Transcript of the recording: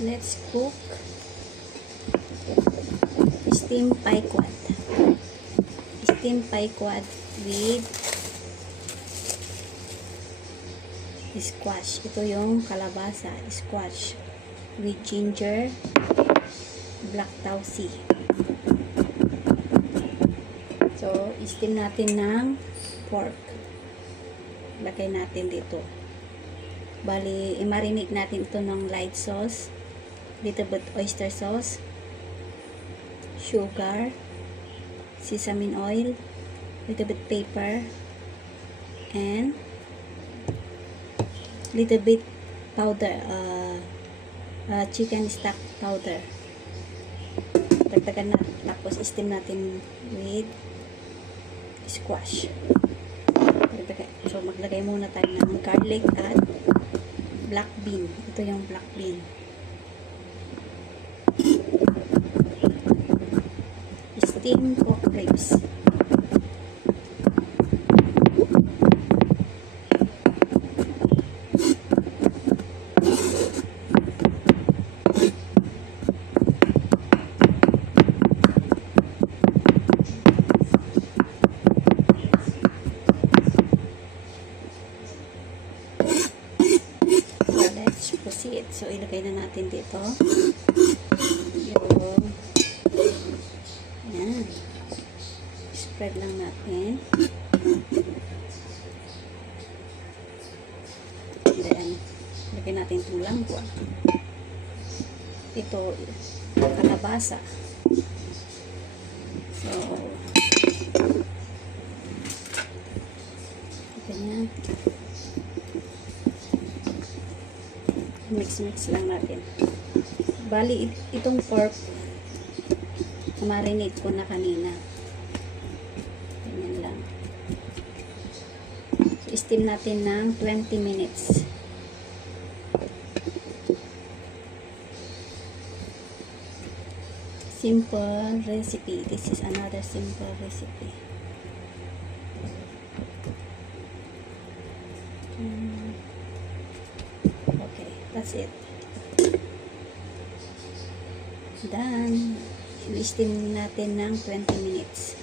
Let's cook steamed pie quad. Steamed pie quad with squash. Ito yung kalabasa, squash with ginger, black tausi. So, steam natin ng pork. Lagay natin dito. Bali, i-marinate natin ito ng light sauce, little bit oyster sauce, sugar, sesame oil, little bit pepper, and little bit powder, chicken stock powder. Dagdagan na, tapos steam natin with squash. So, maglagay muna tayo ng garlic at black bean. Ito yung black bean. Steamed pork ribs. Proceed. So, ilagay na natin dito yung yan. Spread lang natin. Then, ilagay natin itong langwa. Ito, kalabasa. So, ganyan. Mix lang natin. Bali, itong pork marinate ko na kanina. Ganyan lang. So, steam natin ng 20 minutes. Simple recipe. This is another simple recipe. Okay, that's it. Done. I-steam natin ng 20 minutes.